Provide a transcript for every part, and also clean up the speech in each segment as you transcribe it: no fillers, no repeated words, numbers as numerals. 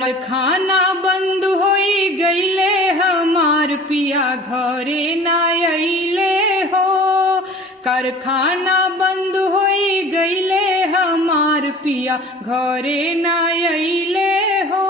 कारखाना बंद होई गईले हमार पिया घरे न अइले हो। कारखाना बंद होई गईले हमार पिया घरे न अइले हो।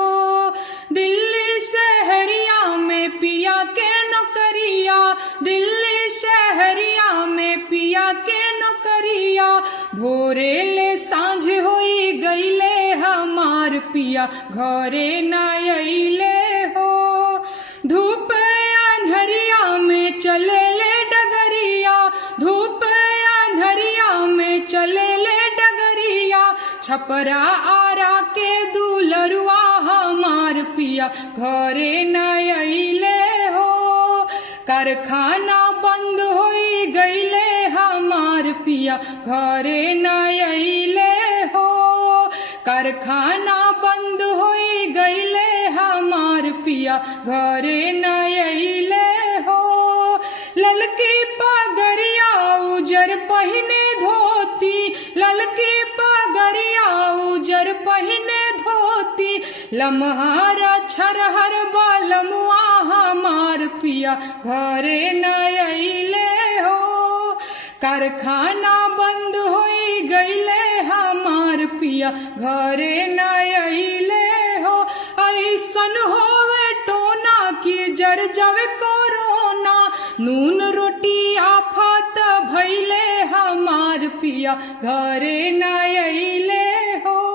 दिल्ली शहरिया में पिया के नौकरिया, दिल्ली शहरिया में पिया के नौकरिया, भोरे ले सांझ होई गईले हमार पिया घरे न अइले हो। धूप अंधरिया में चले ले डगरिया, धूप अंधरिया में चले ले डगरिया, छपरा आरा के दुलरुआ हमार पिया घरे न अइले हो। कारखाना बंद होई गईले हमार पिया घरे न अइले हो। कारखाना बंद होई गईले हमार पिया घरे न अइले हो। ललकी पगरिया उजर पहिने धोती, ललकी पगरिया उजर पहिने धोती, लम्हारा छरहर बालमुआ हमार पिया घरे न अइले हो। कारखाना बंद होई गईले हमार पिया घरे न अइले हो। ऐसन होवे टोना की जर जावे कोरोना, नून रोटी आफत भइले हमार पिया घरे न अइले